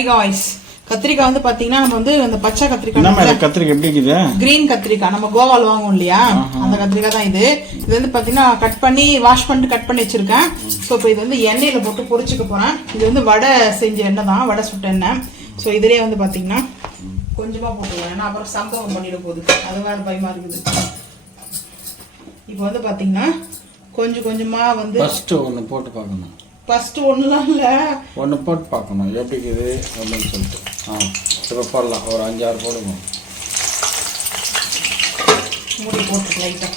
High guys, கத்திரிக்காய் வந்து பாத்தீங்கன்னா நம்ம வந்து அந்த பச்சை கத்திரிக்காய் கத்திரிக்காய் எப்படி இருக்குது? கிரீன் கத்திரிக்காய் நம்ம கோவால் வாங்குவோம் இல்லையா, அந்த கத்திரிக்காய் தான் இது. இது வந்து பாத்தீங்கன்னா கட் பண்ணி வாஷ் பண்ணிட்டு கட் பண்ணி வச்சிருக்கேன். ஸோ இப்போ இது வந்து எண்ணெயில போட்டு பொரிச்சுக்க போறேன். இது வந்து வடை செஞ்ச எண்ணெய் தான், வடை சுட்ட எண்ணெய். ஸோ இதுலயே வந்து பாத்தீங்கன்னா கொஞ்சமா போட்டுருவேன், ஏன்னா அப்புறம் சம்பவம் பண்ணிட போகுது, அது வேற பயமா இருக்குது. இப்போ வந்து பாத்தீங்கன்னா கொஞ்சம் கொஞ்சமா வந்து ஃபர்ஸ்ட் ஒன்று போட்டு பார்க்கணும். ஃபர்ஸ்ட் ஒன்றுலாம் இல்லை, ஒன்று போட்டு பார்க்கணும் எப்படி இருக்குது அப்படின்னு சொல்லிட்டு. இப்போ போடலாம், ஒரு 5-6 போடுங்க. மூடி போட்டு லைட்டாக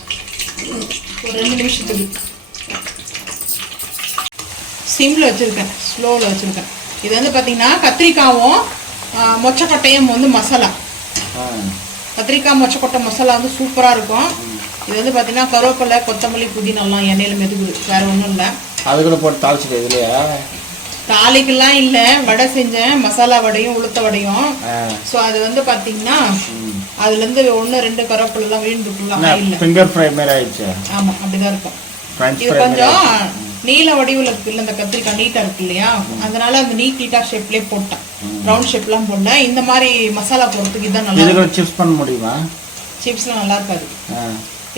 ஒரு 2 நிமிஷத்துக்கு சிம்மில் வச்சுருக்கேன், ஸ்லோவில் வச்சுருக்கேன். இது வந்து பார்த்தீங்கன்னா கத்திரிக்காயும் மொச்சக்கொட்டையும் வந்து மசாலா, கத்திரிக்காய் மொச்சக்கொட்டை மசாலா வந்து சூப்பராக இருக்கும். இது வந்து பார்த்தீங்கன்னா கருவேப்பிலை கொத்தமல்லி புதினாலாம் எண்ணெயில் மெதுக்குது, வேறு ஒன்றும் இல்லை. அதுக்குள்ள போட்டு தாளிச்சுக்க. இதுலையா தாளிக்கெல்லாம் இல்லை, வடை செஞ்சேன், மசாலா வடையும் உளுத்த வடையும். ஸோ அது வந்து பார்த்தீங்கன்னா அதுலேருந்து 1-2 கருவேப்பிலாம் விழுந்துக்கலாம். இல்லை ஃபிங்கர் ஃப்ரை மாதிரி ஆயிடுச்சு. ஆமாம், அப்படிதான் இருக்கும். இது கொஞ்சம் நீல வடிவில் இருக்கு இல்லை, இந்த கத்திரிக்காய் நீட்டாக இருக்கு இல்லையா, அதனால அந்த நீட்டாக ஷேப்லேயே போட்டேன், ரவுண்ட் ஷேப்லாம் போடல. இந்த மாதிரி மசாலா போடுறதுக்கு இதான் நல்லா. சிப்ஸ் பண்ண முடியுமா? சிப்ஸ்லாம் நல்லா இருக்காது.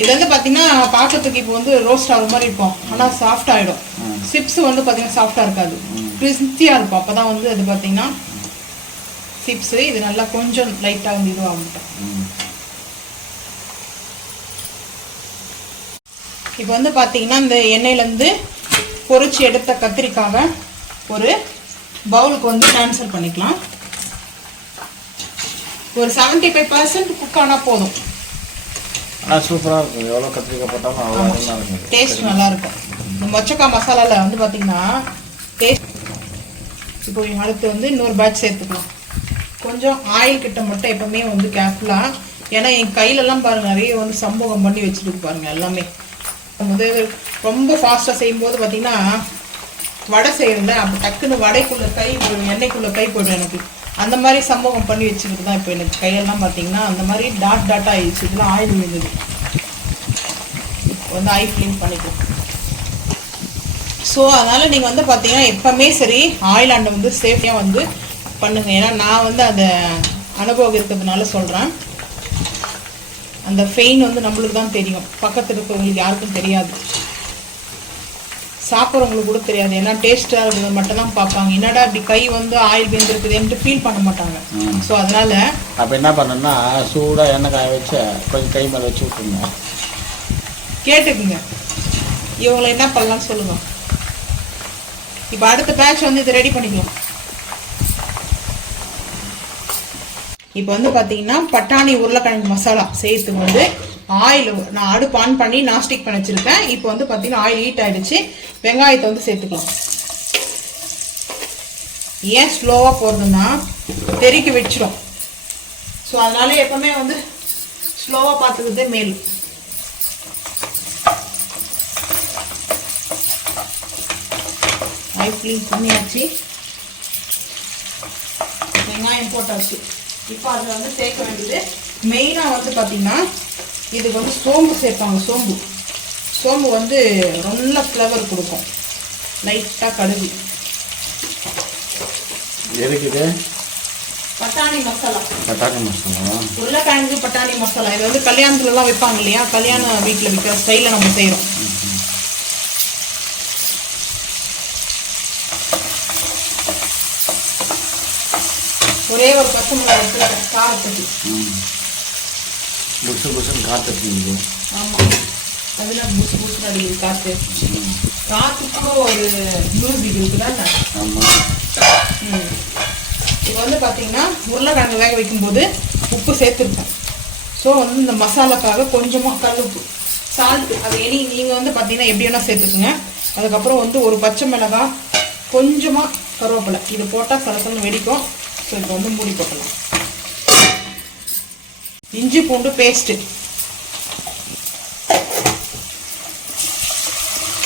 இது வந்து பார்த்தீங்கன்னா பார்க்கறதுக்கு இப்போ வந்து ரோஸ்ட் ஆகிற மாதிரி இருக்கும், ஆனால் சாஃப்ட் ஆகிடும். சிப்ஸ் வந்து பார்த்தீங்கன்னா சாஃப்டாக இருக்காது, கிறிஸ்பியாக இருக்கும். அப்போ தான் வந்து அது பார்த்தீங்கன்னா சிப்ஸு. இது நல்லா கொஞ்சம் லைட்டாக வந்து இதுவாகிட்டேன். இப்போ வந்து பார்த்தீங்கன்னா இந்த எண்ணெயிலேருந்து பொரிச்சு எடுத்த கத்திரிக்காவை ஒரு பவுலுக்கு வந்து ட்ரான்ஸ்ஃபர் பண்ணிக்கலாம். ஒரு 75% குக் ஆனால் போதும். சூப்பராக இருக்கும், எவ்வளோ கத்திரிக்காய் போட்டாலும் அவ்வளோ இருக்கும், டேஸ்ட் நல்லா இருக்கும். இந்த மொச்சக்காய் மசாலாவில் வந்து பார்த்தீங்கன்னா டேஸ்ட். இப்போ அடுத்து வந்து இன்னொரு பேட்ச் சேர்த்துக்கலாம். கொஞ்சம் ஆயில் கிட்ட மட்டும் எப்பவுமே வந்து கேர்ஃபுல்லாக, ஏன்னா என் கையிலலாம் பாருங்கள் நிறைய வந்து சம்பவம் பண்ணி வச்சுருக்கு பாருங்கள் எல்லாமே. வந்து ரொம்ப ஃபாஸ்ட்டாக செய்யும்போது பார்த்தீங்கன்னா வடை செய்யறதில்ல, அப்போ டக்குன்னு வடைக்குள்ளே கை போயிடும், எண்ணெய்க்குள்ளே கை போய்டும் எனக்கு. அந்த மாதிரி சம்பவம் பண்ணி வச்சுக்கிட்டு தான் இப்போ எனக்கு கையெல்லாம் பார்த்தீங்கன்னா அந்த மாதிரி டாட் ஆகிடுச்சு. இதெல்லாம் ஆயில் விழுந்தது. வந்து ஆயில் க்ளீன் பண்ணிக்கலாம். ஸோ அதனால் நீங்கள் வந்து பார்த்தீங்கன்னா எப்போவுமே சரி ஆயில் அண்டை வந்து சேஃப்டியாக வந்து பண்ணுங்கள். ஏன்னா நான் வந்து அந்த அனுபவம் இருக்கிறதுனால சொல்கிறேன். அந்த ஃபெயின் வந்து நம்மளுக்கு தான் தெரியும், பக்கத்தில் இருக்கிறவங்களுக்கு யாருக்கும் தெரியாது, சாப்பிட்றவங்களுக்கு கூட தெரியாது. ஏன்னா டேஸ்ட்டாக இருக்கிறது மட்டும் தான் பார்ப்பாங்க, என்னடா இப்படி கை வந்து ஆயில் வெந்திருக்குதுன்ட்டு ஃபீல் பண்ண மாட்டாங்க. ஸோ அதனால அப்போ என்ன பண்ணணும்னா சூடாக எண்ணெய் காய வச்சு கொஞ்சம் கை மேலே வச்சு விட்டுருங்க. கேட்டுக்குங்க, இவங்களை என்ன பண்ணலாம்னு சொல்லுங்க. இப்போ அடுத்த பேட்ச் வந்து இதை ரெடி பண்ணிக்கலாம். இப்போ வந்து பார்த்தீங்கன்னா பட்டாணி உருளைக்கிழங்கு மசாலா செய்யறதுக்கு வந்து ஆயில் நான் அடுப்பு ஆன் பண்ணி நான்ஸ்டிக் பண்ணி வச்சுருக்கேன். இப்போ வந்து பார்த்தீங்கன்னா ஆயில் ஹீட் ஆகிடுச்சு. வெங்காயத்தை வந்து சேர்த்துக்கலாம். ஏன் ஸ்லோவாக போகிறதுன்னா தெறிக்கி வச்சிடும். ஸோ அதனால எப்பவுமே வந்து ஸ்லோவாக பார்த்துக்கிறதே மேல். ஆயில் க்ளீன் பண்ணியாச்சு, வெங்காயம் போட்டாச்சு. இப்போ அதில் வந்து சேர்க்க வேண்டியது மெயினாக வந்து பார்த்தீங்கன்னா இதுக்கு வந்து சோம்பு சேர்ப்பாங்க. சோம்பு வந்து நல்ல ஃப்ளவர் கொடுக்கும். லைட்டாக கடுகு. எதுக்குது? பட்டாணி மசாலா. உருளைக்கிழங்கு பட்டாணி மசாலா. இது வந்து கல்யாணத்துலலாம் வைப்பாங்க இல்லையா, கல்யாண வீட்டில் விற்கிற ஸ்டைலில் நம்ம செய்கிறோம். ஒரே ஒரு பச்சை மிளகாய் எடுத்துருக்கேன் காரத்துக்கு. புசு புசுன்னு காத்துக்கு. ஆமாம், அதில் புசு புசுன்னு அடிக்குது காற்று. காற்றுக்கு ஒரு மியூசிக் இருக்குதானே. ஆமாம். இப்போ வந்து பார்த்தீங்கன்னா உருளைக்கிழங்கு வேக வைக்கும்போது உப்பு சேர்த்துருக்கேன். ஸோ வந்து இந்த மசாலாக்காக கொஞ்சமாக கல்லுப்பு, சால்ட்டு, அது நீங்கள் வந்து பார்த்தீங்கன்னா எப்படி வேணால் சேர்த்துக்குங்க. அதுக்கப்புறம் வந்து ஒரு பச்சை மிளகாய், கொஞ்சமாக கருவேப்பிலை, இது போட்டால் சலசலன்னு வெடிக்கும். ஸோ இப்போ வந்து மூடி போட்டலாம். இஞ்சி பூண்டு பேஸ்ட்டு,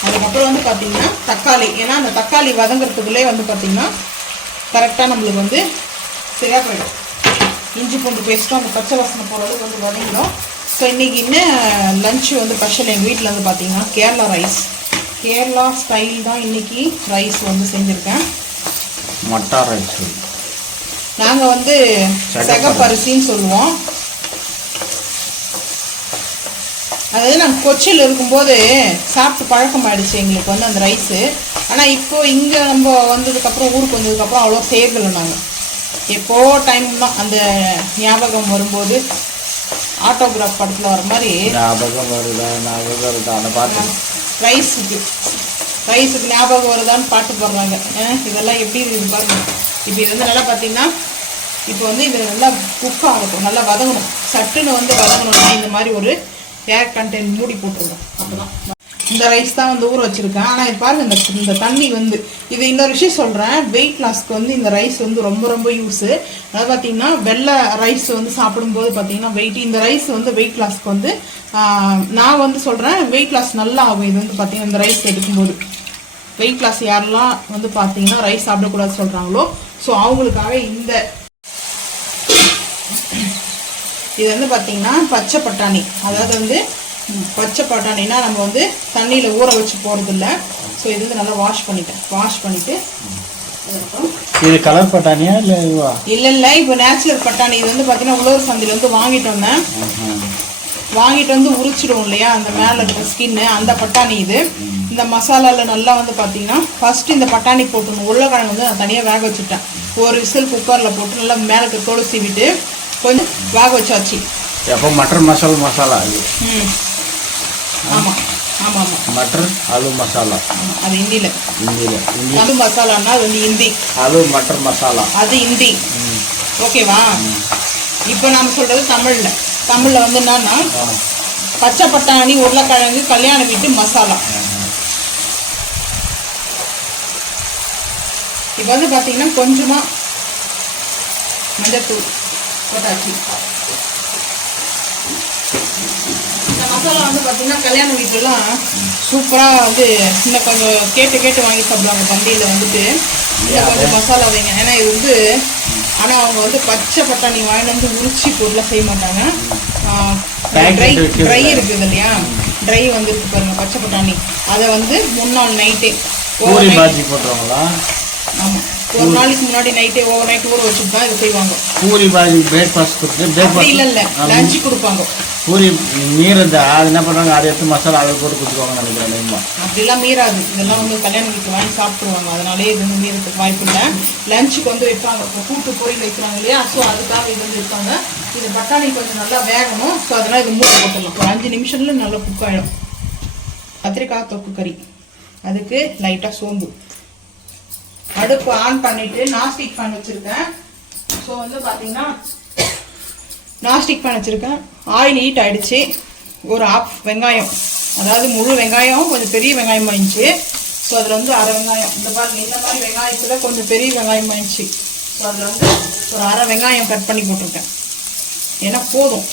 அதுக்கப்புறம் வந்து பார்த்தீங்கன்னா தக்காளி. ஏன்னா அந்த தக்காளி வதங்கிறதுக்குள்ளே வந்து பார்த்தீங்கன்னா கரெக்டாக நம்மளுக்கு வந்து சரியாக போயிடும். இஞ்சி பூண்டு பேஸ்ட்டும் அந்த பச்சை வாசனை போகிறதுக்கு வந்து வதங்கிடும். ஸோ இன்றைக்கி இன்னும் லஞ்சு வந்து ஸ்பெஷல் எங்கள் வீட்டில் வந்து பார்த்தீங்கன்னா கேரளா ரைஸ், கேரளா ஸ்டைல் தான் இன்றைக்கி ரைஸ் வந்து செஞ்சுருக்கேன். மட்டா ரைஸ். நாங்கள் வந்து சிகப்பரிசின்னு சொல்லுவோம். அதாவது நாங்கள் கொச்சியில் இருக்கும்போது சாப்பிட்டு பழக்கம் ஆயிடுச்சு எங்களுக்கு வந்து அந்த ரைஸு. ஆனால் இப்போ இங்கே நம்ம வந்ததுக்கப்புறம் ஊருக்கு வந்ததுக்கப்புறம் அவ்வளோ சேர்க்கலை நாங்கள். எப்போ டைம் தான் அந்த ஞாபகம் வரும்போது ஆட்டோகிராஃப் படத்தில் வர மாதிரி ஞாபகம் வருதா அந்த பாட்டு ரைஸுக்கு ஞாபகம் வருதான்னு பாட்டு பாடுறாங்க. இதெல்லாம் எப்படி இருக்குது பாருங்க. இப்போ இது வந்து நல்லா பார்த்தீங்கன்னா இப்போ வந்து இது நல்லா குக் ஆகட்டும், நல்லா வதங்கணும். சட்டுன்னு வந்து வதங்கணும்னா இந்த மாதிரி ஒரு ஏர் கண்டெய்னர் மூடி போட்டுருவோம். அப்போதான் இந்த ரைஸ் தான் வந்து ஊற வச்சுருக்கேன். ஆனால் இது பாருங்கள் இந்த தண்ணி வந்து இது இன்னொரு விஷயம் சொல்கிறேன். வெயிட் லாஸ்க்கு வந்து இந்த ரைஸ் வந்து ரொம்ப ரொம்ப யூஸு. அதாவது பார்த்திங்கன்னா வெள்ளை ரைஸ் வந்து சாப்பிடும்போது பார்த்திங்கன்னா இந்த ரைஸ் வந்து வெயிட் லாஸ்க்கு வந்து நான் வந்து சொல்கிறேன் வெயிட் லாஸ் நல்லா ஆகும். இது வந்து பார்த்திங்கன்னா இந்த ரைஸ் எடுக்கும்போது வெயிட் லாஸ் யாரெல்லாம் வந்து பார்த்திங்கன்னா ரைஸ் சாப்பிடக்கூடாது சொல்கிறாங்களோ ஸோ அவங்களுக்காக இது வந்து பார்த்திங்கன்னா பச்சை பட்டாணி. அதாவது வந்து பச்சை பட்டாணினா நம்ம வந்து தண்ணியில் ஊற வச்சு போகிறதில்ல. ஸோ இது வந்து நல்லா வாஷ் பண்ணிவிட்டு இது கலர் பட்டாணியா இல்லை இல்லை இப்போ நேச்சுரல் பட்டாணி. இது வந்து பார்த்தீங்கன்னா உழவர் சந்தையில் வந்து வாங்கிட்டு வந்து உரிச்சிடுவோம் இல்லையா அந்த மேலே இருக்கிற ஸ்கின்னு, அந்த பட்டாணி இது. இந்த மசாலாவில் நல்லா வந்து பார்த்தீங்கன்னா ஃபஸ்ட்டு இந்த பட்டாணி போட்டுணும். உருளைக்கிழங்கு வந்து நான் தனியாக வேக வச்சுட்டேன். ஒரு விசில் குக்கரில் போட்டு நல்லா மேலே தோல் சீவிட்டு கொஞ்சம் வேக வச்சாச்சு. எப்போ மட்டர் மசாலா இது ஆமாம் மட்டர் ஆலு மசாலா அது ஹிந்தியில் ஆலு மசாலான்னா அது வந்து ஹிந்தி. ஆலு மட்டர் மசாலா அது ஹிந்தி. ஓகேவா? இப்போ நாம் சொல்கிறது தமிழில் வந்து என்னன்னா பச்சை பட்டாணி உருளைக்கிழங்கு கல்யாண வீட்டு மசாலா. இப்போ வந்து பார்த்தீங்கன்னா கொஞ்சமாக மஞ்சத்தூள் போட்டாச்சு. இந்த மசாலா வந்து பார்த்தீங்கன்னா கல்யாண வீட்டுலாம் சூப்பராக வந்து இன்னும் கொஞ்சம் கேட்டு வாங்கி சாப்பிடுவாங்க பண்டிகையில் வந்துட்டு. இன்னும் கொஞ்சம் மசாலா வைங்க. ஏன்னா இது வந்து ஆனால் அவங்க வந்து பச்சை பட்டாணி வாங்கிட்டு வந்து உரிச்சி பொருளாக செய்ய மாட்டாங்க. ட்ரை இருக்குது இல்லையா, ட்ரை வந்து இருக்கு பாருங்க பச்சை பட்டாணி. அதை வந்து முன்னாள் நைட்டே போட்டுருவாங்களா? ஆமாம், ஒரு நாளைக்கு முன்னாடி நைட்டே ஓவர் நைட் ஊற வச்சுட்டு தான் இது செய்வாங்க. பூரி பாஜி பிரேக்ஃபாஸ்ட் இல்லை லஞ்சு கொடுப்பாங்க. பூரி மீறதா அது என்ன பண்ணுறாங்க, அதை எடுத்து மசாலா அதை போட்டு கொடுத்துருவாங்க நினைக்கிறேன். அப்படிலாம் மீறாது. இதெல்லாம் வந்து கல்யாண வீட்டுக்கு வாங்கி சாப்பிடுவாங்க. அதனாலே இது வந்து மீறதுக்கு வாய்ப்பு இல்லை. லஞ்சுக்கு வந்து வைப்பாங்க. இப்போ கூட்டு பொரியல் வைக்கிறாங்க இல்லையா, ஸோ அதுக்காக இது வந்து வைப்பாங்க. இது பட்டாணி கொஞ்சம் நல்லா வேகணும். ஸோ அதனால் இது மூட்டை போட்டுடலாம். ஒரு 5 நிமிஷத்துல நல்லா குக் ஆகிடும். கத்திரிக்காய் தொக்கு கறி, அதுக்கு லைட்டாக சோம்பு. அடுப்பு ஆன் பண்ணிவிட்டு நாஸ்டிக் பேன் வச்சுருக்கேன். ஸோ வந்து பார்த்தீங்கன்னா நாஸ்டிக் பேன் வச்சுருக்கேன். ஆயில் ஹீட் ஆகிடுச்சு. ஒரு ஆஃப் வெங்காயம், அதாவது முழு வெங்காயம், கொஞ்சம் பெரிய வெங்காயம் ஆயிடுச்சு. ஸோ அதில் வந்து அரை வெங்காயம், இந்த மாதிரி வெங்காயத்தில் கொஞ்சம் பெரிய வெங்காயம் ஆயிடுச்சு. ஸோ அதில் வந்து ஒரு அரை வெங்காயம் கட் பண்ணி போட்டிருக்கேன். ஏன்னா போதும்,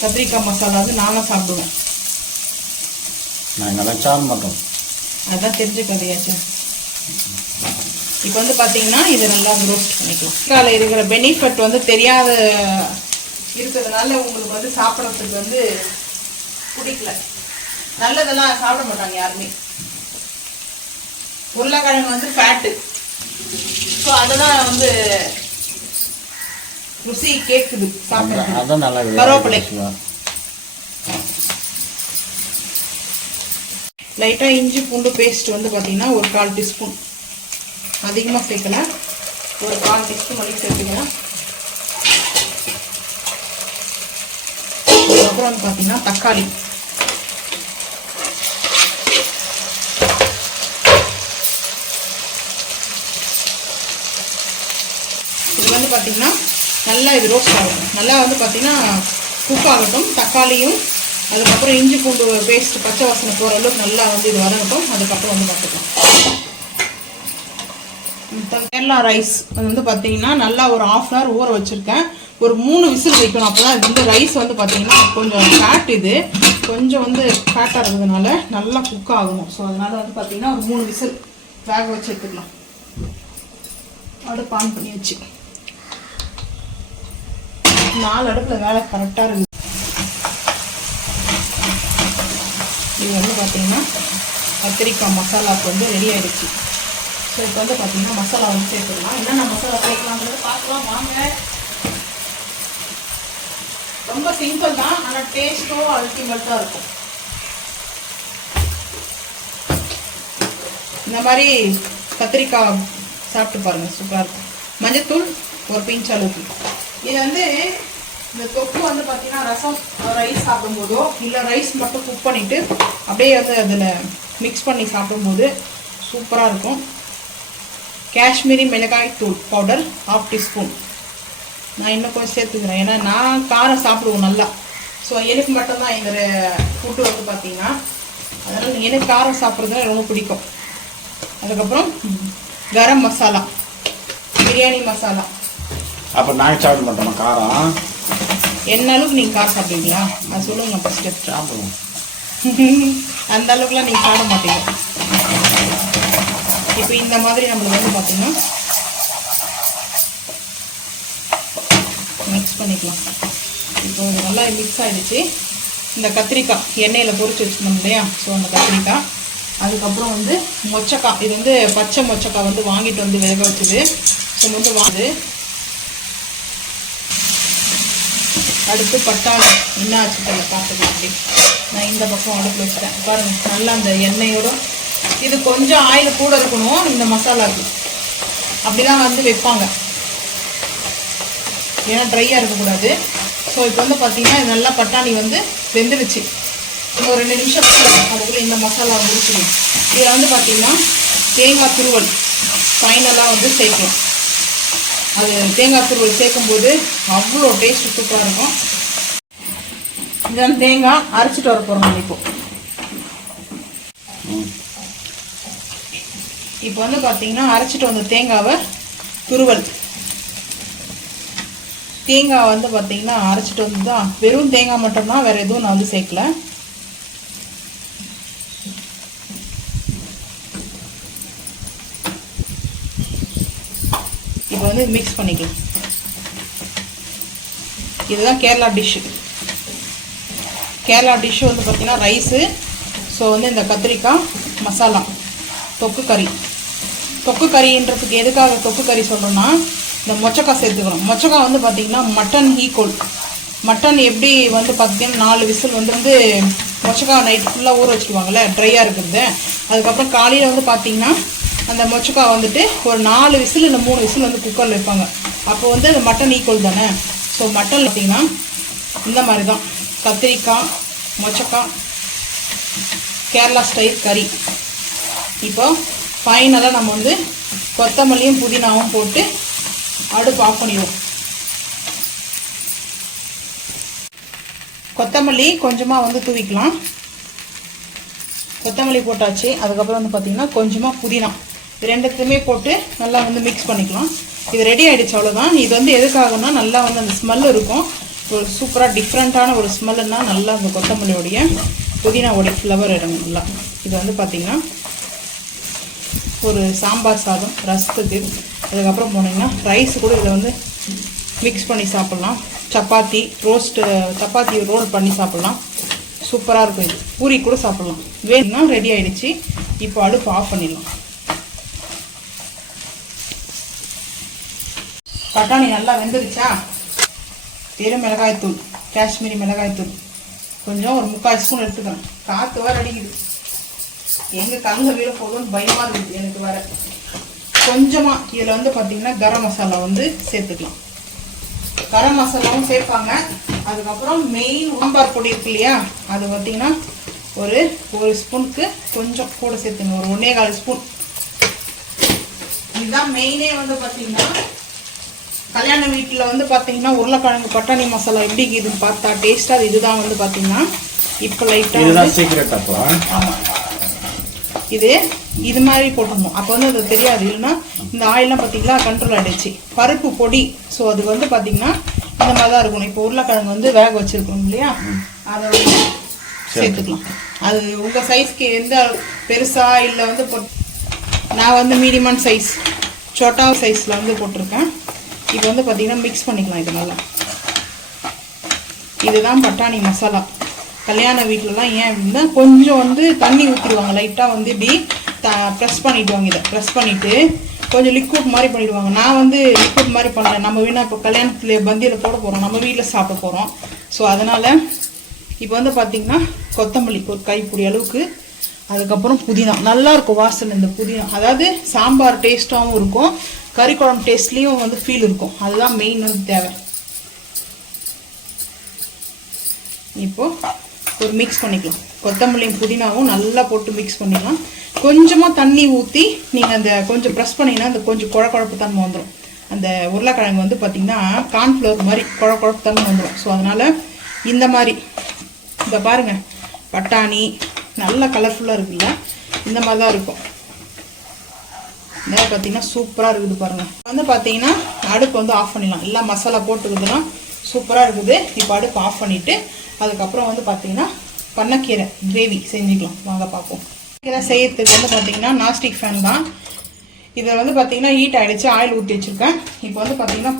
கத்திரிக்காய் மசாலா வந்து நானும் சாப்பிடுவேன். நாங்கள் சாப்பிட மாட்டோம், அதான் தெரிஞ்சுக்கதையாச்சு. இப்போ வந்து பார்த்தீங்கன்னா இதை நல்லா ரோஸ்ட் பண்ணிக்கலாம். கத்திரிக்காயில் இருக்கிற பெனிஃபிட் வந்து தெரியாத இருக்கிறதுனால உங்களுக்கு வந்து சாப்பிட்றதுக்கு வந்து பிடிக்கல. நல்லதெல்லாம் சாப்பிட மாட்டாங்க யாருமே. உருளைக்கிழங்கு வந்து ஃபேட்டு, ஸோ அதெல்லாம் வந்து ருசி கேட்குது சாப்பிட்றது. கருவேப்பிலை லைட்டாக இஞ்சி பூண்டு பேஸ்ட் வந்து பார்த்தீங்கன்னா ஒரு 1/4 டீஸ்பூன், அதிகமாக சேர்க்கல, ஒரு 1/4 டீஸ்பூன் வரைக்கும் சேர்த்துக்கலாம். அதுக்கப்புறம் வந்து பார்த்தீங்கன்னா தக்காளி, இது வந்து பார்த்தீங்கன்னா நல்லா இது ரோஸ்ட் ஆகும். நல்லா வந்து பார்த்தீங்கன்னா குக் ஆகட்டும். தக்காளியும் அதுக்கப்புறம் இஞ்சி பூண்டு பேஸ்ட் பச்சை வாசனை போகிற அளவுக்கு நல்லா வந்து இது வதங்கட்டும். அதுக்கப்புறம் வந்து பார்த்துக்கலாம். கேரளா ரைஸ் அது வந்து பார்த்தீங்கன்னா நல்லா ஒரு 1/2 hour ஊற வச்சுருக்கேன். ஒரு 3 விசில் வைக்கணும். அப்போ தான் இது வந்து ரைஸ் வந்து பார்த்தீங்கன்னா கொஞ்சம் ஃபேட், இது கொஞ்சம் வந்து ஃபேட்டாக இருக்கிறதுனால நல்லா குக் ஆகணும். ஸோ அதனால் வந்து பார்த்தீங்கன்னா ஒரு 3 விசில் வேக வச்சு எடுத்துக்கலாம். அடுப்பு ஆன் பண்ணி வச்சு 4 அடுப்பில் வேலை கரெக்டாக இருக்குது. இது வந்து பார்த்தீங்கன்னா கத்திரிக்காய் மசாலாவுக்கு வந்து ரெடி ஆகிடுச்சு. ஸோ இப்போ வந்து பார்த்தீங்கன்னா மசாலா வந்து சேர்த்துக்கலாம். என்னென்ன மசாலா சேர்க்கலாம்ன்றது பார்க்கலாம் வாங்க. ரொம்ப சிம்பிள் தான், ஆனால் டேஸ்ட்டும் அல்டிமேட்டாக இருக்கும். இந்த மாதிரி கத்திரிக்காய் சாப்பிட்டு பாருங்கள், சூப்பராக இருக்கும். மஞ்சத்தூள் ஒரு பிஞ்ச் அளவுக்கு. இது வந்து இந்த தொக்கு வந்து பார்த்தீங்கன்னா ரசம் ரைஸ் சாப்பிடும்போதோ இல்லை ரைஸ் மட்டும் குக் பண்ணிவிட்டு அப்படியே வந்து அதில் மிக்ஸ் பண்ணி சாப்பிடும்போது சூப்பராக இருக்கும். காஷ்மீரி மிளகாய் தூள் பவுடர் 1/2 டீஸ்பூன். நான் இன்னும் கொஞ்சம் சேர்த்துக்கிறேன், ஏன்னா நான் காரம் சாப்பிடுவோம் நல்லா. ஸோ எனக்கு மட்டும்தான் எங்கள் ஃபுட்டு வந்து பார்த்தீங்கன்னா, அதனால் எனக்கு காரம் சாப்பிட்றதுனா ரொம்ப பிடிக்கும். அதுக்கப்புறம் கரம் மசாலா, பிரியாணி மசாலா. அப்போ நான் சாப்பிட மாட்டோமா காரம்? என்ன அளவுக்கு நீங்கள் காரம் சாப்பிடுவீங்களா அது சொல்லுங்க. நான் ஃபஸ்ட்டு சாப்பிடுவோம். அந்த அளவுக்குலாம் நீங்கள் சாப்பிட மாட்டீங்க. இப்போ இந்த மாதிரி நம்மளுக்கு வந்து பார்த்தீங்கன்னா மிக்ஸ் பண்ணிக்கலாம். இப்போ இது நல்லா மிக்ஸ் ஆகிடுச்சு. இந்த கத்திரிக்காய் எண்ணெயில் பொரிச்சு வச்சுருந்தோம் இல்லையா, ஸோ அந்த கத்திரிக்காய், அதுக்கப்புறம் வந்து மொச்சக்காய். இது வந்து பச்சை மொச்சக்காய் வந்து வாங்கிட்டு வந்து வேக வச்சுது. ஸோ வந்து வாங்குது. அடுத்து பட்டாணி என்ன ஆச்சு தெரியல, பார்த்துக்கலாம். அப்படி நான் இந்த பக்கம் அடுப்பில் வச்சுட்டேன் பாருங்கள். நல்லா அந்த எண்ணெயோட இது கொஞ்சம் ஆயில் கூட இருக்கணும் இந்த மசாலாவுக்கு, அப்படி தான் வந்து வைப்பாங்க, ஏன்னா ட்ரையாக இருக்கக்கூடாது. ஸோ இப்போ வந்து பார்த்தீங்கன்னா இது நல்லா பட்டாணி வந்து வெந்துடுச்சு. இன்னும் 2 நிமிஷம் அதுக்குள்ளே இந்த மசாலா வந்துருச்சு. இதில் வந்து பார்த்தீங்கன்னா தேங்காய் துருவல் ஃபைனலாக வந்து சேர்க்கலாம். அது தேங்காய் துருவல் சேர்க்கும்போது அவ்வளோ டேஸ்ட் சூப்பராக இருக்கும். இதுதான் தேங்காய் அரைச்சிட்டு வர போகிறோம். இப்போ வந்து பார்த்தீங்கன்னா அரைச்சிட்டு வந்த தேங்காவை துருவல், தேங்காய் வந்து பார்த்தீங்கன்னா அரைச்சிட்டு வந்து தான், வெறும் தேங்காய் மட்டும்தான், வேறு எதுவும் நான் வந்து சேர்க்கல. இப்போ வந்து மிக்ஸ் பண்ணிக்கலாம். இதுதான் கேரளா டிஷ்ஷு. கேரளா டிஷ்ஷு வந்து பார்த்தீங்கன்னா ரைஸு. ஸோ வந்து இந்த கத்திரிக்காய் மசாலா தொக்கு கறி. தொக்கு கறின்றதுக்கு எதுக்காக தொக்கு கறி சொல்கிறோன்னா, இந்த மொச்சக்காய் சேர்த்துக்கிறோம். மொச்சக்காய் வந்து பார்த்திங்கன்னா மட்டன் ஈக்குவல். மட்டன் எப்படி வந்து பார்த்திங்கன்னா 4 விசில் வந்து மொச்சக்காய் நைட் ஃபுல்லாக ஊற வச்சுருவாங்கள்ல ட்ரையாக இருக்கிறது. அதுக்கப்புறம் காலையில் வந்து பார்த்திங்கன்னா அந்த மொச்சக்காய் வந்துட்டு ஒரு 4 விசில் இல்லை 3 விசில் வந்து குக்கரில் வைப்பாங்க. அப்போ வந்து அது மட்டன் ஈக்குவல் தானே. ஸோ மட்டன் பார்த்திங்கன்னா இந்த மாதிரி தான் கத்திரிக்காய் மொச்சக்காய் கேரளா ஸ்டைல் கறி. இப்போ ஃபைனலாக நம்ம வந்து கொத்தமல்லியும் புதினாவும் போட்டு அடுப்பு ஆஃப் பண்ணிடுவோம். கொத்தமல்லி கொஞ்சமாக வந்து தூவிக்கலாம். கொத்தமல்லி போட்டாச்சு. அதுக்கப்புறம் வந்து பார்த்திங்கன்னா கொஞ்சமாக புதினா, இது ரெண்டுத்துமே போட்டு நல்லா வந்து மிக்ஸ் பண்ணிக்கலாம். இது ரெடி ஆகிடுச்சு, அவ்வளோதான். இது வந்து எதுக்காகனா நல்லா வந்து அந்த ஸ்மெல் இருக்கும், ஒரு சூப்பராக டிஃப்ரெண்ட்டான ஒரு ஸ்மெல்லுன்னா நல்லா அந்த கொத்தமல்லியோடைய புதினாவோடைய ஃப்ளவர் இறங்கும் நல்லா. இது வந்து பார்த்திங்கன்னா ஒரு சாம்பார் சாதம் ரசத்துக்கு, அதுக்கப்புறம் போனீங்கன்னா ரைஸ் கூட இதில் வந்து மிக்ஸ் பண்ணி சாப்பிட்லாம். சப்பாத்தி சப்பாத்தி ரோல் பண்ணி சாப்பிட்லாம், சூப்பராக இருக்கும். இது பூரி கூட சாப்பிட்லாம். வேணும்னா ரெடி ஆகிடுச்சு. இப்போ அடுப்பு ஆஃப் பண்ணிடலாம். பட்டாணி நல்லா வெந்துருச்சா, வெறும் மிளகாய்த்தூள், காஷ்மீரி மிளகாய்த்தூள் கொஞ்சம் ஒரு 3/4 ஸ்பூன் எடுத்துக்கிறேன். காற்று வர அடிக்குது, எங்கே கலந்து வீட போதும்னு பயமாக இருக்குது எனக்கு வர. கொஞ்சமாக இதில் வந்து பார்த்திங்கன்னா கரம் மசாலா வந்து சேர்த்துக்கலாம். கரம் மசாலாவும் சேர்ப்பாங்க. அதுக்கப்புறம் மெயின் சாம்பார் பொடி இருக்கு இல்லையா, அது பார்த்திங்கன்னா ஒரு ஸ்பூனுக்கு கொஞ்சம் கூட சேர்த்துங்க, ஒரு 1.25 ஸ்பூன். இதுதான் மெயினே வந்து பார்த்திங்கன்னா கல்யாண வீட்டில் வந்து பார்த்திங்கன்னா உருளைக்கிழங்கு பட்டாணி மசாலா எப்படி இருக்குதுன்னு பார்த்தா டேஸ்ட்டாக இதுதான் வந்து பார்த்திங்கன்னா இப்போ லைட்டாக. ஆமாம், இது மாதிரி போட்டுருந்தோம். அப்போ வந்து அது தெரியாது, இல்லைன்னா இந்த ஆயிலெலாம் பார்த்திங்களா கண்ட்ரோல் ஆகிடுச்சு. பருப்பு பொடி, ஸோ அது வந்து பார்த்திங்கன்னா இந்த மாதிரி தான் இருக்கணும். இப்போ உருளைக்கிழங்கு வந்து வேக வச்சுருக்கணும் இல்லையா, அதை வந்து சேர்த்துக்கலாம். அது உங்கள் சைஸ்க்கு எந்த பெருசாக இல்லை வந்து நான் வந்து மீடியமான சைஸ் சோட்டா சைஸில் வந்து போட்டிருக்கேன். இப்போ வந்து பார்த்திங்கன்னா மிக்ஸ் பண்ணிக்கலாம். இது நல்லா, இதுதான் பட்டாணி மசாலா. கல்யாண வீட்டிலலாம் ஏன் அப்படின்னா கொஞ்சம் வந்து தண்ணி ஊற்றிடுவாங்க லைட்டாக வந்து இப்படி ப்ரெஸ் பண்ணிவிடுவாங்க. இதை ப்ரெஸ் பண்ணிவிட்டு கொஞ்சம் லிக்விட் மாதிரி பண்ணிவிடுவாங்க. நான் வந்து லிக்விட் மாதிரி பண்ணேன். நம்ம வீணா இப்போ கல்யாணத்தில் பந்தியில் போட போகிறோம், நம்ம வீட்டில் சாப்பிட போகிறோம். ஸோ அதனால் இப்போ வந்து பார்த்திங்கன்னா கொத்தமல்லி ஒரு கைப்பிடி அளவுக்கு, அதுக்கப்புறம் புதினா. நல்லாயிருக்கும் வாசனை இந்த புதினா. அதாவது சாம்பார் டேஸ்ட்டாகவும் இருக்கும், கறி குழம்பு டேஸ்ட்லேயும் வந்து ஃபீல் இருக்கும். அதுதான் மெயின் வந்து தேவை. இப்போது ஒரு மிக்ஸ் பண்ணிக்கலாம். கொத்தமல்லியும் புதினாவும் நல்லா போட்டு மிக்ஸ் பண்ணிக்கலாம். கொஞ்சமாக தண்ணி ஊற்றி நீங்கள் அந்த கொஞ்சம் ப்ரெஸ் பண்ணிங்கன்னா அந்த கொஞ்சம் குழப்பு தன்மை வந்துடும். அந்த உருளைக்கிழங்கு வந்து பார்த்திங்கன்னா கார்ன்ஃப்ளவர் மாதிரி குழப்பு தன்மை வந்துடும். ஸோ அதனால் இந்த மாதிரி இந்த பாருங்கள், பட்டாணி நல்லா கலர்ஃபுல்லாக இருக்குல்ல, இந்த மாதிரி தான் இருக்கும். இந்த பார்த்திங்கன்னா சூப்பராக இருக்குது பாருங்கள். வந்து பார்த்திங்கன்னா அடுப்பு வந்து ஆஃப் பண்ணிடலாம். எல்லாம் மசாலா போட்டுக்குதுன்னா சூப்பராக இருக்குது. இப்போ அடுப்பு ஆஃப் பண்ணிவிட்டு அதுக்கப்புறம் வந்து பார்த்திங்கன்னா பண்ணக்கீரை கிரேவி செஞ்சுக்கலாம். வாங்க பார்ப்போம். கீரை செய்யறதுக்கு வந்து பார்த்திங்கன்னா நாஸ்டிக் ஃபேன் தான். இதில் வந்து பார்த்திங்கன்னா ஹீட் ஆகிடுச்சு, ஆயில் ஊற்றி வச்சுருக்கேன். இப்போ வந்து பார்த்திங்கன்னா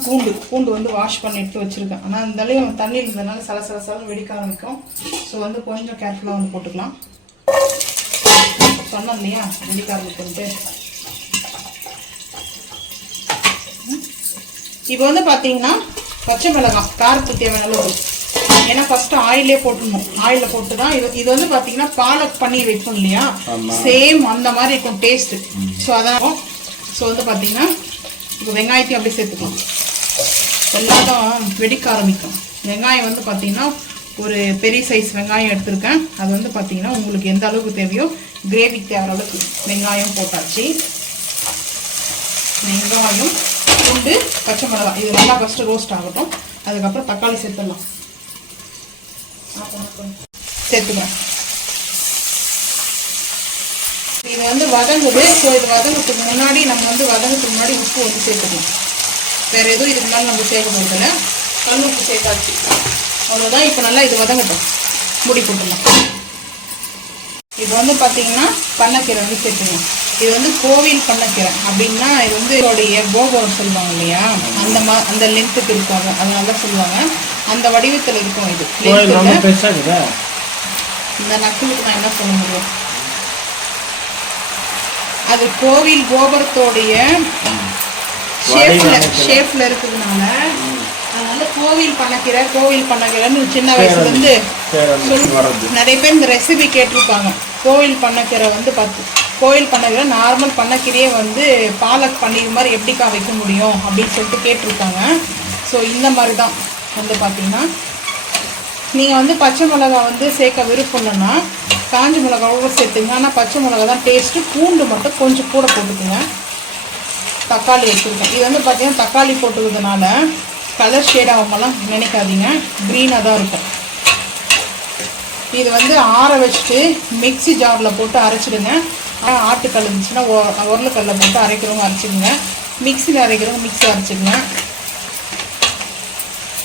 பூண்டு வந்து வாஷ் பண்ணி எடுத்து வச்சுருக்கேன். ஆனால் இருந்தாலும் தண்ணி இருந்ததுனால சல வெடிக்க ஆரம்பிக்கும். ஸோ வந்து கொஞ்சம் கேர்ஃபுல்லாக வந்து போட்டுக்கலாம். சொன்னோம் இல்லையா வெடிக்க ஆரம்பிக்கும்ட்டு. இப்போ வந்து பார்த்திங்கன்னா பச்சை மிளகாய் காரத்துக்கு தேவையான அளவு. ஏன்னா ஃபர்ஸ்ட் ஆயிலே போட்டுடணும். ஆயிலில் போட்டு தான் இது வந்து பார்த்தீங்கன்னா பாலக் பன்னீர் வைக்கும் இல்லையா, சேம் அந்த மாதிரி இருக்கும் டேஸ்ட்டு. ஸோ அதான் ஸோ வந்து பார்த்தீங்கன்னா இப்போ வெங்காயத்தையும் அப்படியே சேர்த்துக்கலாம். எல்லாத்தையும் வெடிக்க ஆரம்பிக்கும். வெங்காயம் வந்து பார்த்தீங்கன்னா ஒரு பெரிய சைஸ் வெங்காயம் எடுத்திருக்கேன். அது வந்து பார்த்தீங்கன்னா உங்களுக்கு எந்த அளவுக்கு தேவையோ கிரேவிக்கு தேவையான அளவுக்கு வெங்காயம் போட்டாச்சு. வெங்காயம், பூண்டு, பச்சை மிளகாய் இது நல்லா ஃபஸ்ட்டு ரோஸ்ட் ஆகட்டும். அதுக்கப்புறம் தக்காளி சேர்த்துடலாம். சேர்த்துக்கிறேன். இது வந்து வதங்குது. ஸோ இது வதங்கிறதுக்கு முன்னாடி நம்ம வந்து வதங்கிறதுக்கு முன்னாடி உப்பு வந்து சேர்த்துக்கலாம். வேறு எதுவும் இதுக்கு முன்னாடி நம்ம சேர்க்க போகிறதில்ல. கல் உப்பு சேர்த்தாச்சு, அவ்வளோதான். இப்போ நல்லா இது வதங்கட்டும், மூடி போட்டுடலாம். இப்போ வந்து பார்த்தீங்கன்னா பண்ணக்கீரை வந்து சேர்த்துக்கலாம். இது வந்து கோவில் பண்ணக்கீரை அப்படின்னா இது வந்து இதோடைய கோபுரம் சொல்லுவாங்க இல்லையா, அந்த லென்த்துக்கு இருக்காங்க, அதனால தான் சொல்லுவாங்க. அந்த வடிவத்தில் இருக்கும். இது இந்த நக்குலுக்கு நான் என்ன சொல்ல முடியும், அது கோவில் கோபுரத்தோடைய ஷேப்ல இருக்குதுனால அதனால கோவில் பண்ணக்கீரைன்னு சின்ன வயசுல இருந்து நிறைய பேர் இந்த ரெசிபி கேட்டிருப்பாங்க. கோவில் பண்ணக்கீரை வந்து கோவில் பண்ணக்கீரை நார்மல் பண்ணக்கீரையே வந்து பாலக் பன்னீர் மாதிரி எப்படிக்கா வைக்க முடியும் அப்படின்னு சொல்லிட்டு கேட்டிருக்காங்க. ஸோ இந்த மாதிரி தான் வந்து பார்த்தீங்கன்னா நீங்கள் வந்து பச்சை மிளகா வந்து சேர்க்க விருப்பம் இல்லைன்னா காஞ்ச மிளகாவோட சேர்த்துங்க. ஆனால் பச்சை மிளகா தான் டேஸ்ட்டு. பூண்டு மட்டும் கொஞ்சம் கூட போட்டுக்குங்க. தக்காளி வச்சுருக்கேன். இது வந்து பார்த்தீங்கன்னா தக்காளி போட்டுக்கிறதுனால கலர் ஷேட் ஆகாமலாம் நினைக்காதீங்க, க்ரீனாக தான் இருக்கும். இது வந்து ஆற வச்சுட்டு மிக்ஸி ஜாரில் போட்டு அரைச்சிடுங்க. ஆட்டுக்கல் இருந்துச்சுன்னா உருளைக்கல்ல போட்டு அரைக்கிறவங்க அரைச்சிடுங்க, மிக்ஸியில் அரைக்கிறவங்க மிக்ஸியில் அரைச்சிடுங்க.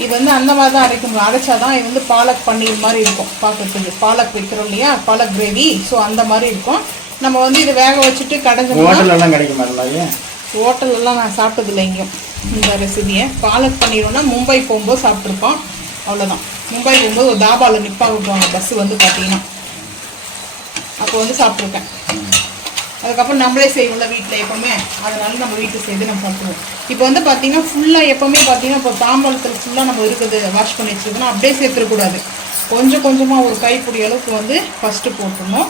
இது வந்து அந்த மாதிரி தான் அரைக்கணும். அரைச்சாதான் இது வந்து பாலக் பன்னீர் மாதிரி இருக்கும் பார்க்கறதுக்கு. பாலக் வைக்கிறோம் இல்லையா, பாலக் கிரேவி, ஸோ அந்த மாதிரி இருக்கும். நம்ம வந்து இதை வேக வச்சுட்டு கடைஞ்சோம்னா ஹோட்டலெல்லாம் நான் சாப்பிட்டதில்லை எங்கேயும் இந்த ரெசிபியை. பாலக் பன்னீர்னா மும்பை போகும்போது சாப்பிட்ருப்போம், அவ்வளோதான். மும்பை போகும்போது ஒரு தாபாவில் நிப்பா விட்டுவாங்க பஸ்ஸு வந்து பார்த்தீங்கன்னா, அப்போ வந்து சாப்பிட்ருக்கேன். அதுக்கப்புறம் நம்மளே செய்வோம்ல வீட்டில் எப்போவுமே, அதனால நம்ம வீட்டில் செய்து நம்ம சாப்பிடுவோம். இப்போ வந்து பார்த்தீங்கன்னா ஃபுல்லாக எப்போவுமே பார்த்தீங்கன்னா இப்போ தாம்பாளத்தில் ஃபுல்லாக நம்ம இருக்குது வாஷ் பண்ணி வச்சுருக்கோம்னா அப்படியே சேர்த்துடக்கூடாது. கொஞ்சம் கொஞ்சமாக ஒரு கைப்பிடி அளவுக்கு வந்து ஃபஸ்ட்டு போட்டுடணும்.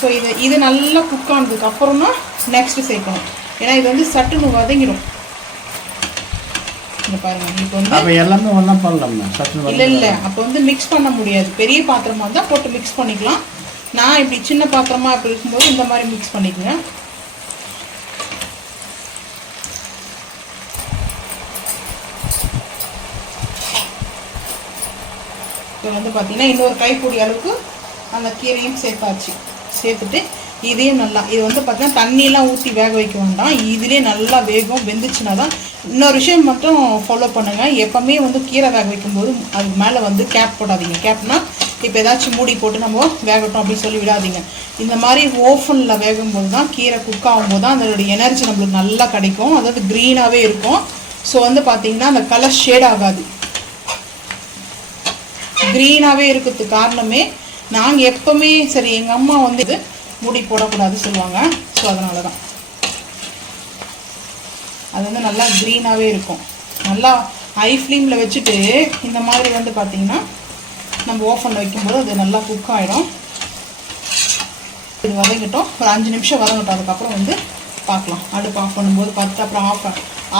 ஸோ இது நல்லா குக் ஆனதுக்கு அப்புறம் தான் நெக்ஸ்ட்டு சேர்க்கணும். ஏன்னா இது வந்து சட்டுன்னு வதங்கிடும். இந்த பாருங்க, இப்போ வந்து எல்லாமே ஒன்றா பண்ணலாம். இல்லை அப்போ வந்து மிக்ஸ் பண்ண முடியாது. பெரிய பாத்திரமாக இருந்தால் போட்டு மிக்ஸ் பண்ணிக்கலாம். நான் இப்படி சின்ன பாத்திரமாக இப்படி இருக்கும்போது இந்த மாதிரி மிக்ஸ் பண்ணிக்கோங்க. இப்போ வந்து பார்த்தீங்கன்னா இன்னொரு கைப்பிடி அளவுக்கு அந்த கீரையும் சேர்த்தாச்சு. சேர்த்துட்டு இதையும் நல்லா இது வந்து பார்த்தீங்கன்னா தண்ணியெல்லாம் ஊற்றி வேக வைக்க வேண்டாம், இதிலே நல்லா வேகும். வெந்துச்சுன்னா தான். இன்னொரு விஷயம் மட்டும் ஃபாலோ பண்ணுங்கள், எப்போவுமே வந்து கீரை வேக வைக்கும்போது அதுக்கு மேலே வந்து கேப் போடாதீங்க. கேப்னா இப்போ ஏதாச்சும் மூடி போட்டு நம்ம வேகட்டும் அப்படின்னு சொல்லி விடாதீங்க. இந்த மாதிரி ஓஃபனில் வேகும்போது தான் கீரை குக் ஆகும்போது தான் அதோடைய எனர்ஜி நம்மளுக்கு நல்லா கிடைக்கும். அதாவது க்ரீனாகவே இருக்கும். ஸோ வந்து பார்த்தீங்கன்னா அந்த கலர் ஷேட் ஆகாது. க்ரீனாகவே இருக்கிறதுக்கு காரணமே நாங்கள் எப்போவுமே சரி, எங்கள் அம்மா வந்து மூடி போடக்கூடாது சொல்லுவாங்க. ஸோ அதனால தான் அது வந்து நல்லா க்ரீனாகவே இருக்கும். நல்லா ஹை ஃப்ளேமில் வச்சுட்டு இந்த மாதிரி வந்து பார்த்திங்கன்னா நம்ம ஓவனில் வைக்கும்போது அது நல்லா குக் ஆகிடும். இது வதங்கட்டும், ஒரு 5 நிமிஷம் வதங்கட்டும். அதுக்கப்புறம் வந்து பார்க்கலாம். அடுப்பு ஆஃப் பண்ணும்போது பார்த்து அப்புறம்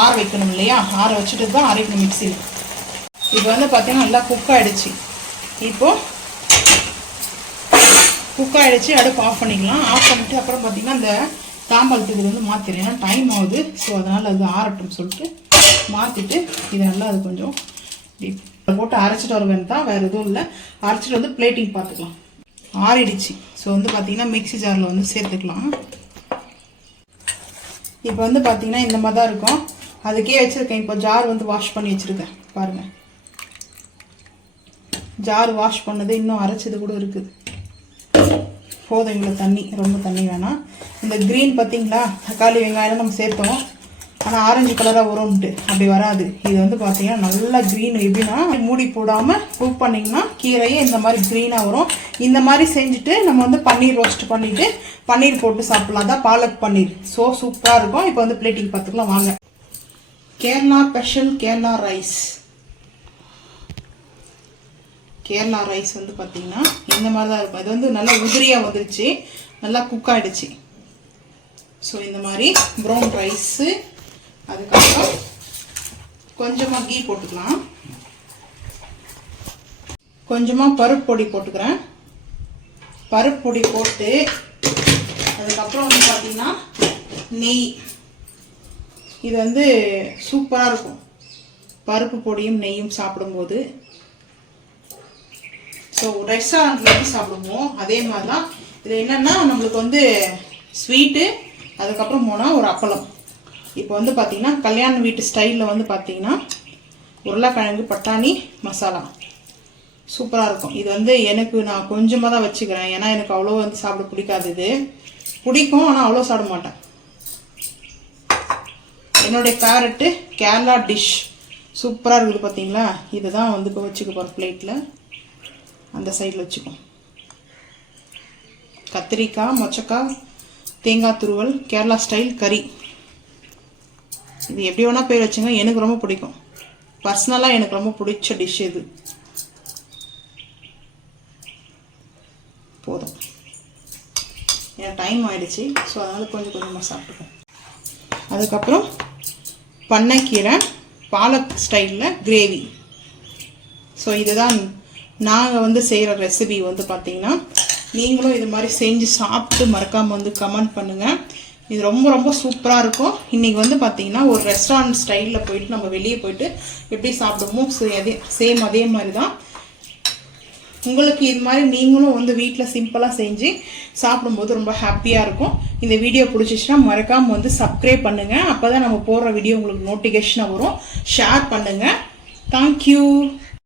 ஆற வைக்கணும் இல்லையா, ஆற வச்சுட்டு தான் அரைக்கணும் மிக்சியில். இப்போ வந்து பார்த்திங்கன்னா நல்லா குக் ஆகிடுச்சு. இப்போது குக் ஆகிடுச்சு, அடுப்பு ஆஃப் பண்ணிக்கலாம். ஆஃப் பண்ணிவிட்டு அப்புறம் பார்த்திங்கன்னா இந்த தாம்பாளத்துக்கு இது வந்து மாற்றிடுறேன். ஏன்னா டைம் ஆகுது. ஸோ அதனால் அது ஆறட்டும் சொல்லிட்டு மாற்றிட்டு இது நல்லா அது கொஞ்சம் போட்டு அரைச்சிட்டு வருவேன் தான், வேறு எதுவும் இல்லை. அரைச்சிட்டு வந்து பிளேட்டிங் பார்த்துக்கலாம். ஆறிடுச்சு. ஸோ வந்து பார்த்திங்கன்னா மிக்ஸி ஜாரில் வந்து சேர்த்துக்கலாம். இப்போ வந்து பார்த்திங்கன்னா இந்த மாதிரி தான் இருக்கும். அதுக்கே வச்சுருக்கேன். இப்போ ஜார் வந்து வாஷ் பண்ணி வச்சுருக்கேன் பாருங்கள். ஜார் வாஷ் பண்ணது இன்னும் அரைச்சது கூட இருக்குது. போதும் இவ்வளோ தண்ணி, ரொம்ப தண்ணி வேணாம். இந்த க்ரீன் பார்த்திங்களா, தக்காளி வெங்காயம் நம்ம சேர்த்தோம், ஆனால் ஆரஞ்சு கலராக வரும்ன்ட்டு அப்படி வராது. இது வந்து பார்த்திங்கன்னா நல்லா க்ரீன். எப்படின்னா மூடி போடாமல் குக் பண்ணிங்கன்னா கீரையே இந்த மாதிரி க்ரீனாக வரும். இந்த மாதிரி செஞ்சுட்டு நம்ம வந்து பன்னீர் ரோஸ்ட் பண்ணிவிட்டு பன்னீர் போட்டு சாப்பிட்லாம். தான் பாலக் பன்னீர். ஸோ சூப்பராக இருக்கும். இப்போ வந்து பிளேட்டிங் பார்த்துக்கலாம் வாங்க. Kerala special Kerala rice. Kerala rice வந்து பார்த்திங்கன்னா இந்த மாதிரி தான் இருக்கும். இது வந்து நல்லா உதிரியாக வந்துருச்சு, நல்லா குக் ஆகிடுச்சு. ஸோ இந்த மாதிரி ப்ரௌன் ரைஸு, அதுக்கப்புறம் கொஞ்சமாக கீ போட்டுக்கலாம், கொஞ்சமாக பருப்பு பொடி போட்டுக்கிறேன். பருப்பு பொடி போட்டு அதுக்கப்புறம் வந்து பார்த்திங்கன்னா நெய். இது வந்து சூப்பராக இருக்கும் பருப்பு பொடியும் நெய்யும் சாப்பிடும்போது. ஸோ ரெஸ்டாரண்ட்டில் எப்படி சாப்பிடுவோம் அதே மாதிரி தான். இது என்னென்னா நம்மளுக்கு வந்து ஸ்வீட்டு, அதுக்கப்புறம் போனால் ஒரு அப்பளம். இப்போ வந்து பார்த்திங்கன்னா கல்யாண வீட்டு ஸ்டைலில் வந்து பார்த்திங்கன்னா உருளைக்கிழங்கு பட்டாணி மசாலா சூப்பராக இருக்கும். இது வந்து நான் கொஞ்சமாக தான் வச்சுக்கிறேன். ஏன்னா எனக்கு அவ்வளோ வந்து சாப்பிட பிடிக்காது. இது பிடிக்கும், ஆனால் அவ்வளோ சாப்பிட மாட்டேன். என்னுடைய ஃபேவரெட்டு கேரளா டிஷ் சூப்பராக இருக்குது பார்த்தீங்களா. இதுதான் வந்து இப்போ வச்சுக்க போகிற பிளேட்டில். அந்த சைடில் வச்சுக்கோம். கத்திரிக்காய், மொச்சக்காய், தேங்காய் துருவல், கேரளா ஸ்டைல் கறி. இது எப்படி வேணால் பேர் வச்சுங்க, எனக்கு ரொம்ப பிடிக்கும். பர்சனலாக எனக்கு ரொம்ப பிடிச்ச டிஷ் இது. போதும், ஏன்னா டைம் ஆகிடுச்சு. ஸோ அதனால் கொஞ்சம் கொஞ்சமாக சாப்பிட்டுக்கோம். அதுக்கப்புறம் பண்ணைக்கீரை பாலக் ஸ்டைலில் கிரேவி. ஸோ இதுதான் நாங்கள் வந்து செய்கிற ரெசிபி. வந்து பார்த்திங்கன்னா நீங்களும் இது மாதிரி செஞ்சு சாப்பிட்டு மறக்காமல் வந்து கமெண்ட் பண்ணுங்கள். இது ரொம்ப ரொம்ப சூப்பராக இருக்கும். இன்றைக்கி வந்து பார்த்திங்கன்னா ஒரு ரெஸ்டாரண்ட் ஸ்டைலில் போயிட்டு நம்ம வெளியே போயிட்டு எப்படி சாப்பிடுவோமோ சேம் அதே மாதிரி தான். உங்களுக்கு இது மாதிரி நீங்களும் வந்து வீட்டில் சிம்பிளாக செஞ்சு சாப்பிடும்போது ரொம்ப ஹாப்பியாக இருக்கும். இந்த வீடியோ பிடிச்சிச்சுன்னா மறக்காமல் வந்து சப்ஸ்கிரைப் பண்ணுங்கள். அப்போ தான் நம்ம போடுற வீடியோ உங்களுக்கு நோட்டிஃபிகேஷனாக வரும். ஷேர் பண்ணுங்கள். தேங்க்யூ.